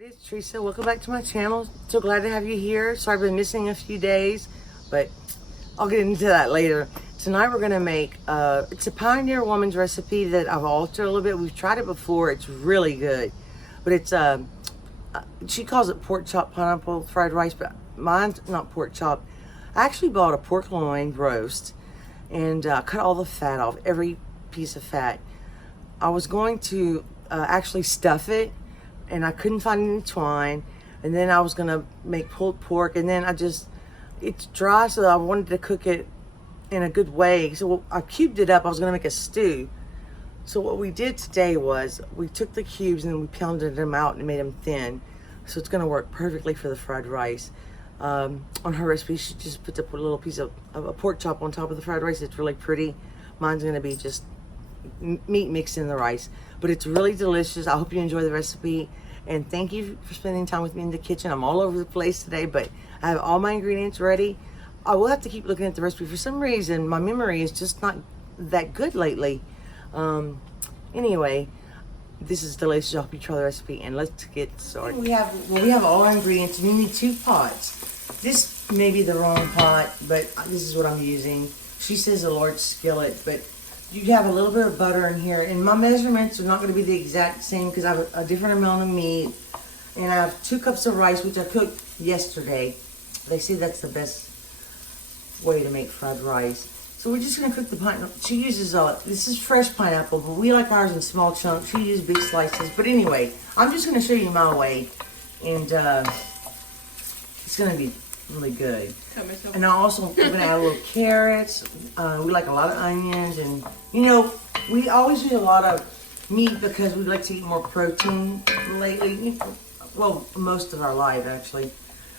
It is Teresa. Welcome back to my channel. So glad to have you here. Sorry I've been missing a few days, but I'll get into that later. Tonight we're going to make, it's a Pioneer Woman's recipe that I've altered a little bit. We've tried it before. It's really good. But it's, she calls it pork chop pineapple fried rice, but mine's not pork chop. I actually bought a pork loin roast and cut all the fat off, every piece of fat. I was going to actually stuff it, and I couldn't find any twine, and then I was gonna make pulled pork, and then it's dry, so I wanted to cook it in a good way. So I cubed it up. I was gonna make a stew. So what we did today was we took the cubes and we pounded them out and made them thin. So it's gonna work perfectly for the fried rice. On her recipe, she just puts up a little piece of a pork chop on top of the fried rice. It's really pretty. Mine's gonna be just meat mixed in the rice, but it's really delicious. I hope you enjoy the recipe, and thank you for spending time with me in the kitchen. I'm all over the place today, but I have all my ingredients ready. I will have to keep looking at the recipe. For some reason, my memory is just not that good lately. Anyway, this is delicious. I hope you try the recipe, and let's get started. We have all our ingredients. We need 2 pots. This may be the wrong pot, but this is what I'm using. She says a large skillet, but you have a little bit of butter in here, and my measurements are not going to be the exact same because I have a different amount of meat, and I have 2 cups of rice, which I cooked yesterday. They say that's the best way to make fried rice. So we're just going to cook the pineapple. She uses this is fresh pineapple, but we like ours in small chunks. She uses big slices. But anyway, I'm just going to show you my way, and it's going to be really good. And I also, we're going to add a little carrots. We like a lot of onions, and you know, we always use a lot of meat because we like to eat more protein lately. Well, most of our life actually,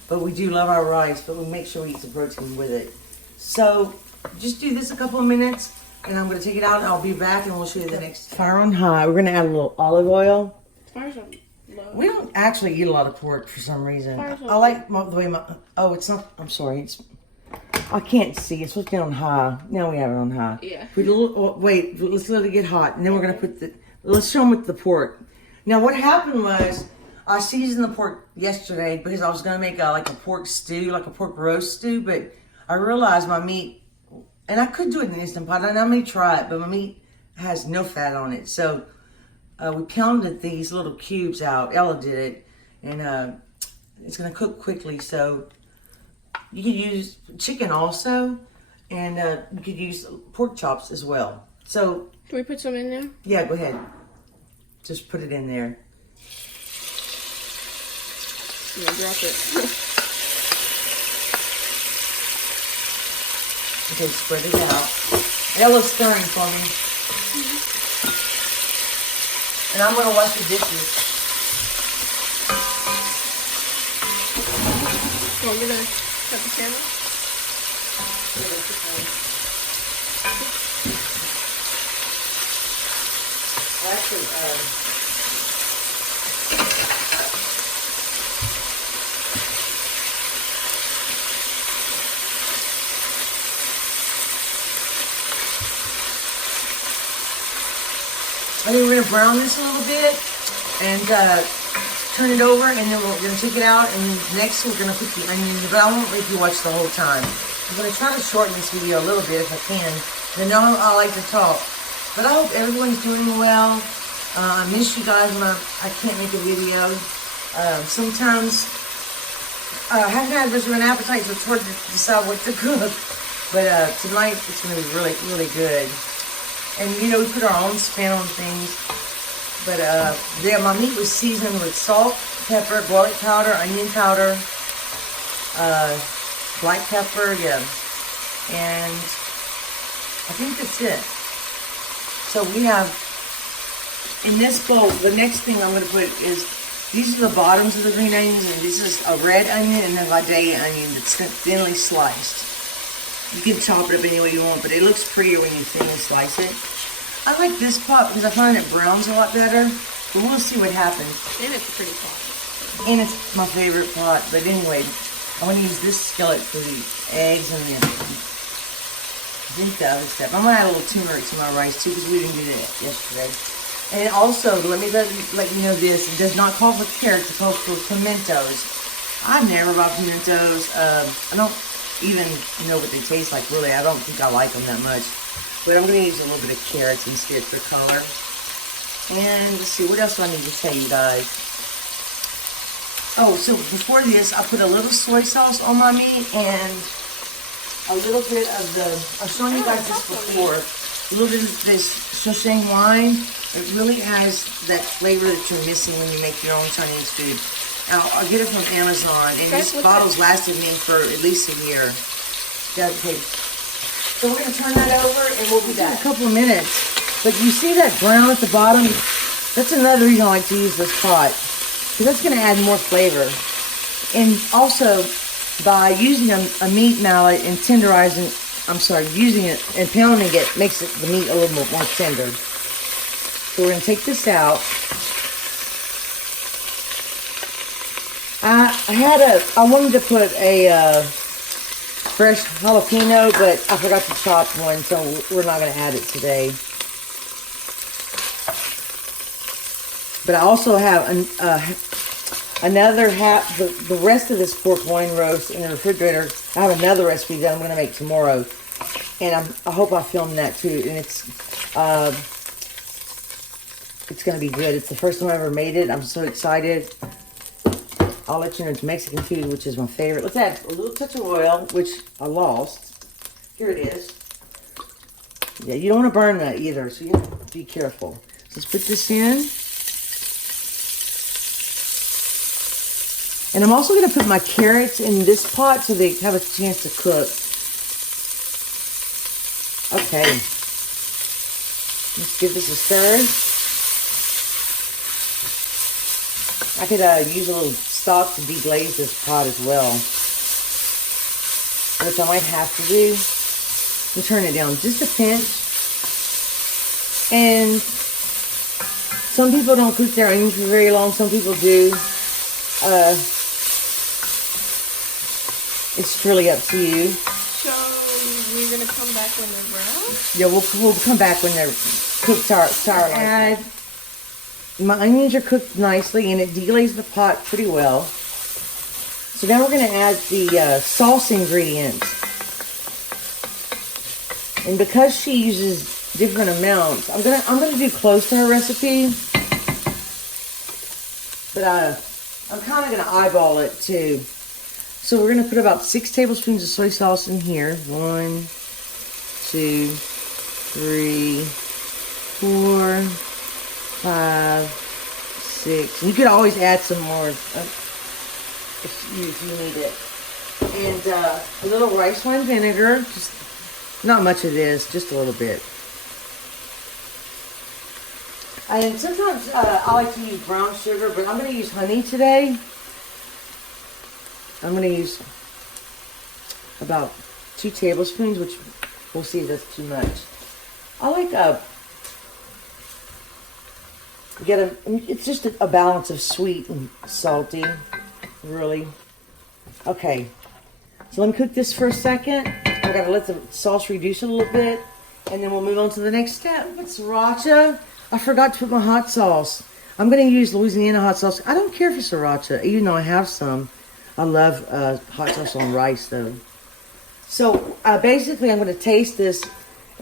but we do love our rice, but we make sure we eat some protein with it. So just do this a couple of minutes, and I'm going to take it out, and I'll be back, and we'll show you the next. Fire on high. We're going to add a little olive oil. Fire's on low. We don't actually eat a lot of pork for some reason. I like the way oh, it's not, I'm sorry. I can't see. It's supposed to be on high. Now we have it on high. Yeah. Wait, let's let it get hot, and then we're going to put let's show them with the pork. Now what happened was, I seasoned the pork yesterday because I was going to make like a pork stew, like a pork roast stew, but I realized my meat, and I could do it in an Instant Pot, and I may try it, but my meat has no fat on it. So we pounded these little cubes out. Ella did it, and it's going to cook quickly. So you could use chicken also, and you could use pork chops as well. So can we put some in there? Yeah, go ahead. Just put it in there. I'm gonna drop it. Okay, spread it out. Ella's stirring for me. And I'm gonna wash the dishes. Well, we're gonna cut the camera. Well, actually, I think we're going to brown this a little bit and turn it over, and then we're going to take it out, and next we're going to put the onions, but I won't make you watch the whole time. I'm going to try to shorten this video a little bit if I can. I know I like to talk, but I hope everyone's doing well. I miss you guys when I can't make a video. Sometimes I haven't had much of an appetite, so it's hard to decide what to cook. But tonight it's going to be really, really good. And you know, we put our own spin on things. But yeah, my meat was seasoned with salt, pepper, garlic powder, onion powder, black pepper, yeah. And I think that's it. So we have, in this bowl, the next thing I'm going to put is, these are the bottoms of the green onions, and this is a red onion and a Vidalia onion that's thinly sliced. You can chop it up any way you want, but it looks prettier when you thinly slice it. I like this pot because I find it browns a lot better, but we'll see what happens. And it's a pretty pot. And it's my favorite pot, but anyway, I want to use this skillet for the eggs and the other stuff. I'm going to add a little turmeric to my rice too, because we didn't do that yesterday. And also, let me let you know this. It does not call for carrots. It calls for pimentos. I've never bought pimentos. I don't even know what they taste like, really. I don't think I like them that much. But I'm going to use a little bit of carrots instead for color. And let's see, what else do I need to tell you guys? Oh, so before this, I put a little soy sauce on my meat and a little bit of the, I've shown you guys this before, a little bit of this Shosheng wine. It really has that flavor that you're missing when you make your own Chinese food. Now, I'll get it from Amazon, and this bottle's lasted me for at least a year. Okay. So we're going to turn that over, and we'll be back in a couple of minutes. But you see that brown at the bottom? That's another reason I like to use this pot, because that's going to add more flavor. And also, by using a meat mallet and tenderizing, using it and pounding it makes the meat a little more tender. So we're going to take this out. I wanted to put a fresh jalapeno, but I forgot to chop one, so we're not going to add it today. But I also have another half, the rest of this pork loin roast in the refrigerator. I have another recipe that I'm going to make tomorrow, and I hope I filmed that too. And it's going to be good. It's the first time I ever made it. I'm so excited. I'll let you know it's Mexican food, which is my favorite. Let's add a little touch of oil, which I lost. Here it is. Yeah, you don't want to burn that either, so you have to be careful. Let's put this in. And I'm also going to put my carrots in this pot so they have a chance to cook. Okay. Let's give this a stir. I could use a little stock to deglaze this pot as well, which I might have to do. And turn it down just a pinch. And some people don't cook their onions for very long. Some people do. It's really up to you. So we're gonna come back when they're brown? Yeah, we'll come back when they're cooked sour like that. My onions are cooked nicely, and it deglazed the pot pretty well. So now we're going to add the sauce ingredients. And because she uses different amounts, I'm gonna do close to her recipe. But I'm kind of going to eyeball it too. So we're going to put about 6 tablespoons of soy sauce in here. 1, 2, 3, 4, 5, 6. You could always add some more if you need it. And a little rice wine vinegar. Just not much of this, just a little bit. And sometimes I like to use brown sugar, but I'm going to use honey today. I'm going to use about 2 tablespoons, which we'll see if that's too much. I like it's just a balance of sweet and salty, really. Okay, so let me cook this for a second. I've got to let the sauce reduce a little bit, and then we'll move on to the next step. Put sriracha. I forgot to put my hot sauce. I'm going to use Louisiana hot sauce. I don't care for sriracha, even though I have some. I love hot sauce on rice, though. So basically, I'm going to taste this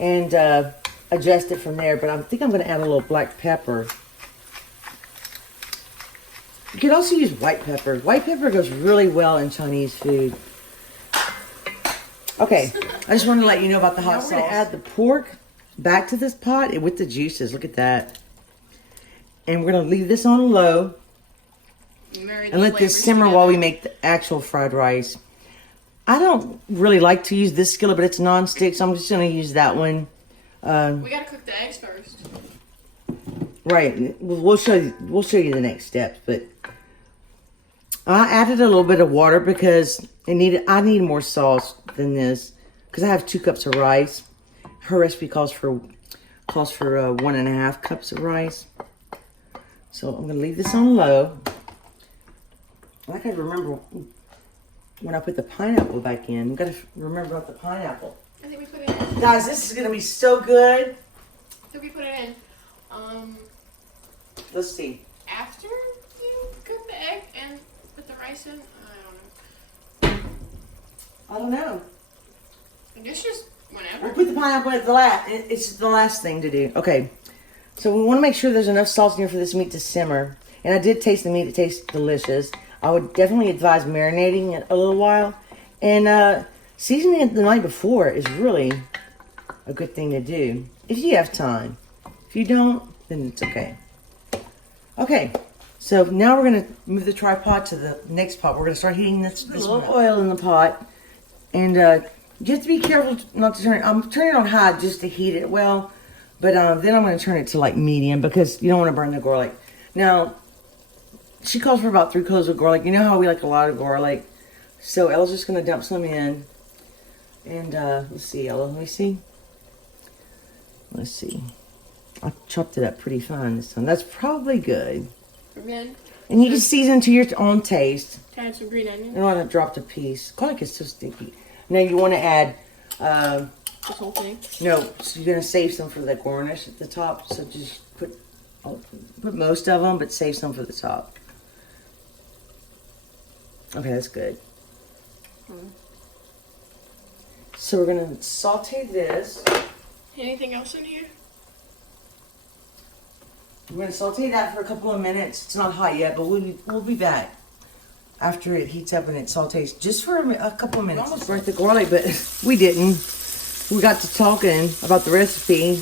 and adjust it from there. But I think I'm going to add a little black pepper. You could also use white pepper. White pepper goes really well in Chinese food. Okay, I just wanted to let you know about the hot sauce. We're going to add the pork back to this pot with the juices. Look at that. And we're going to leave this on low and let this simmer while we make the actual fried rice. I don't really like to use this skillet, but it's non-stick, so I'm just going to use that one. We got to cook the eggs first. Right. We'll show you the next steps, but I added a little bit of water because I need more sauce than this because I have 2 cups of rice. Her recipe calls for 1.5 cups of rice. So I'm going to leave this on low. I got to remember when I put the pineapple back in. I've got to remember about the pineapple. I think we put it in. Guys, this is going to be so good. I think we put it in. Let's see. After you cook the egg and put the rice in? I don't know. I guess just whenever. We'll put the pineapple at the last. It's the last thing to do. Okay. So we want to make sure there's enough salt in here for this meat to simmer. And I did taste the meat. It tastes delicious. I would definitely advise marinating it a little while. And seasoning it the night before is really a good thing to do. If you have time. If you don't, then it's okay. Okay. So now we're going to move the tripod to the next pot. We're going to start heating this little oil in the pot. And you have to be careful not to turn it. I'm turning it on high just to heat it well. But then I'm going to turn it to like medium because you don't want to burn the garlic. Now, she calls for about 3 cloves of garlic. You know how we like a lot of garlic. So Ella's just going to dump some in. And let's see, Ella. Let me see. Let's see. I chopped it up pretty fine this time. That's probably good. Again. And you can season to your own taste. Can I add some green onions? I don't want to drop the piece. Garlic is so sticky. Now you want to add... this whole thing? No, so you're going to save some for the garnish at the top. So just put most of them, but save some for the top. Okay, that's good. So we're going to saute this. Anything else in here? We're going to saute that for a couple of minutes. It's not hot yet, but we'll be back after it heats up and it sautés just for a couple of minutes. We almost burnt the garlic, but we didn't. We got to talking about the recipe.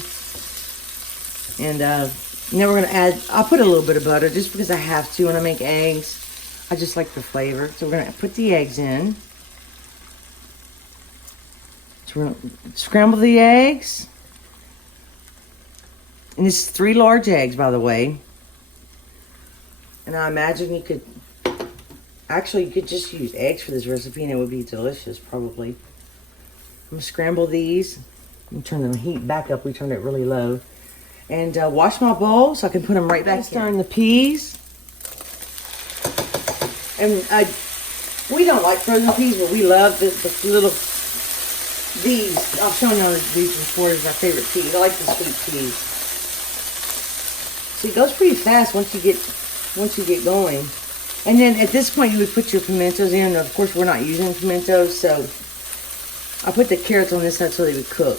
And now we're going to add, I'll put a little bit of butter just because I have to when I make eggs. I just like the flavor. So we're going to put the eggs in. So we're going to scramble the eggs. And this is 3 large eggs, by the way. And I imagine you could, actually you could just use eggs for this recipe and it would be delicious, probably. I'm going to scramble these. I'm turn the heat back up. We turned it really low. And wash my bowl so I can put them right back in. Stirring the peas. And we don't like frozen peas, but we love the little, these. I've shown you these before as my favorite peas. I like the sweet peas. So it goes pretty fast once you get going. And then at this point you would put your pimentos in. Of course we're not using pimentos, so I put the carrots on this side so they would cook.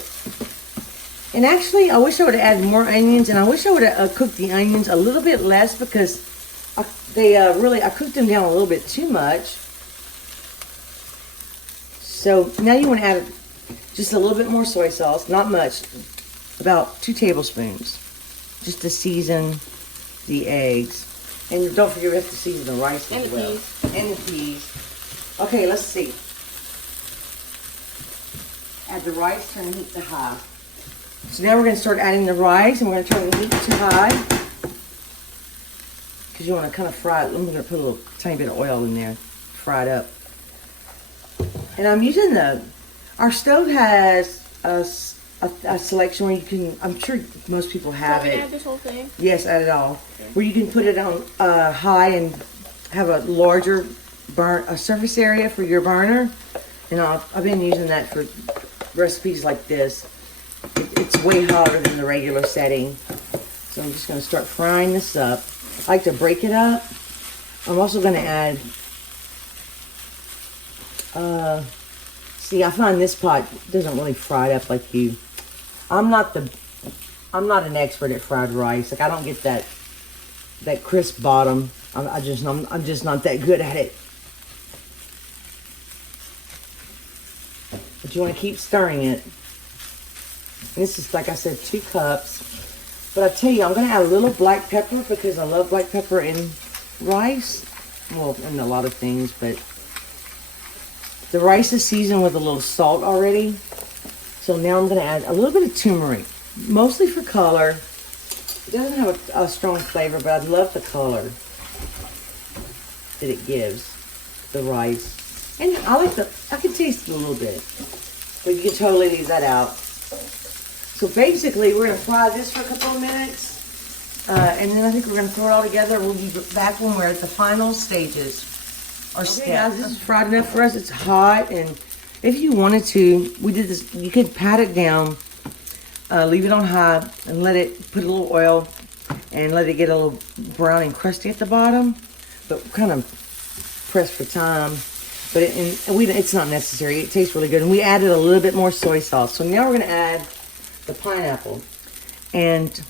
And actually, I wish I would have added more onions, and I wish I would have cooked the onions a little bit less because I cooked them down a little bit too much. So now you want to add just a little bit more soy sauce, not much, about 2 tablespoons, just to season the eggs. And don't forget we have to season the rice as well. And the peas. Okay, let's see. Add the rice, turn the heat to high. So now we're going to start adding the rice, and we're going to turn the heat to high. Because you want to kind of fry it. I'm going to put a little tiny bit of oil in there, fry it up. And I'm using our stove has a selection where you can, I'm sure most people have it. Add this whole thing? Yes, add it all. Okay. Where you can put it on high and have a larger surface area for your burner. And I've been using that for recipes like this. It's way hotter than the regular setting. So I'm just going to start frying this up. I like to break it up. I'm also going to add, see, I find this pot doesn't really fry it up like you. I'm not an expert at fried rice. Like I don't get that crisp bottom. I'm just not that good at it. But you want to keep stirring it. This is, like I said, 2 cups. But I tell you, I'm going to add a little black pepper because I love black pepper in rice. Well, in a lot of things, but the rice is seasoned with a little salt already. So now I'm going to add a little bit of turmeric, mostly for color. It doesn't have a strong flavor, but I love the color that it gives the rice. And I can taste it a little bit, but you can totally leave that out. So basically, we're going to fry this for a couple of minutes, and then I think we're going to throw it all together. We'll be back when we're at the final stages. Okay, guys, this is fried enough for us. It's hot, and if you wanted to, we did this. You could pat it down, leave it on high, and let it put a little oil, and let it get a little brown and crusty at the bottom, but kind of pressed for time. But it's not necessary. It tastes really good. And we added a little bit more soy sauce. So now we're going to add the pineapple. And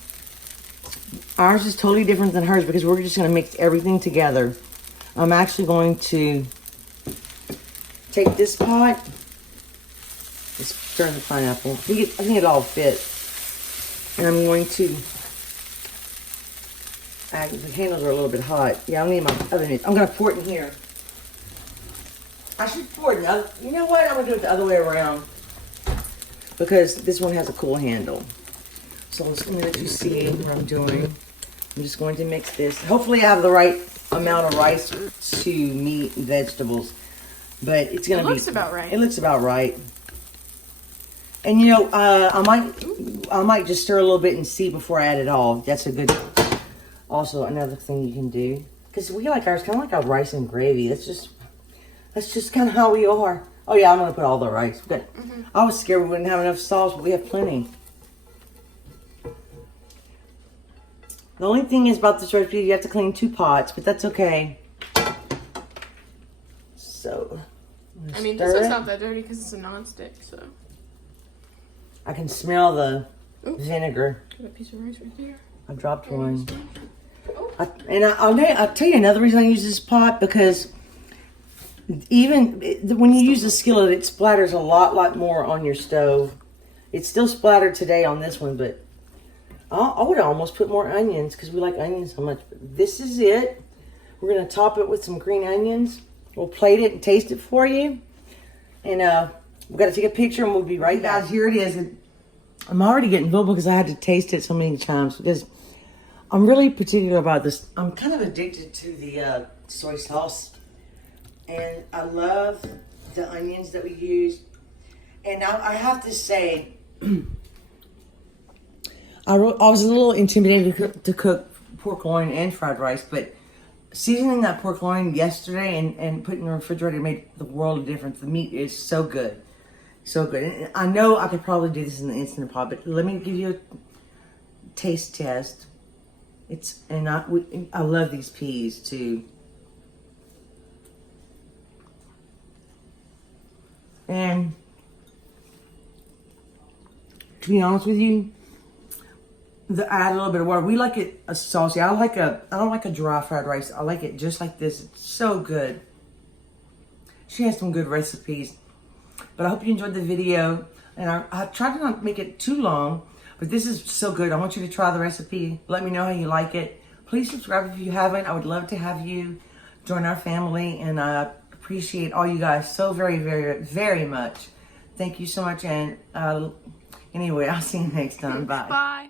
ours is totally different than hers because we're just going to mix everything together. I'm actually going to take this pot. Let's stir the pineapple. I think it all fits. And I'm going to the handles are a little bit hot. Yeah, I'll need my oven. I'm going to pour it in here. I should pour it in. You know what? I'm going to do it the other way around. Because this one has a cool handle. So I'm just going to let you see what I'm doing. I'm just going to mix this. Hopefully I have the right amount of rice to meat and vegetables. But it's going to be... It looks about right. It looks about right. And you know, I might just stir a little bit and see before I add it all. That's a good... Also, another thing you can do. Because we like ours kind of like our rice and gravy. That's just kind of how we are. Oh yeah, I'm going to put all the rice. Good. I was scared we wouldn't have enough sauce, but we have plenty. The only thing is about this recipe, you have to clean 2 pots, but that's okay. So, I mean, this one's not that dirty because it's a non-stick, so. I can smell the vinegar. Got a piece of rice right there. I dropped one. I'll tell you another reason I use this pot, because even when you use the skillet, it splatters a lot more on your stove. It's still splattered today on this one, but I would almost put more onions because we like onions so much. But this is it. We're going to top it with some green onions. We'll plate it and taste it for you. And we've got to take a picture and we'll be right back. Guys, here it is. I'm already getting full because I had to taste it so many times. Because I'm really particular about this. I'm kind of addicted to the soy sauce. And I love the onions that we use. And now I have to say, I was a little intimidated to cook pork loin and fried rice, but seasoning that pork loin yesterday and putting it in the refrigerator made the world of difference. The meat is so good. So good. And I know I could probably do this in the Instant Pot, but let me give you a taste test. I love these peas too. And to be honest with you, add a little bit of water. We like it saucy. I don't like a dry fried rice. I like it just like this. It's so good. She has some good recipes. But I hope you enjoyed the video. And I tried to not make it too long, but this is so good. I want you to try the recipe. Let me know how you like it. Please subscribe if you haven't. I would love to have you join our family, and I appreciate all you guys so very much. Thank you so much. And anyway, I'll see you next time. Bye. Bye.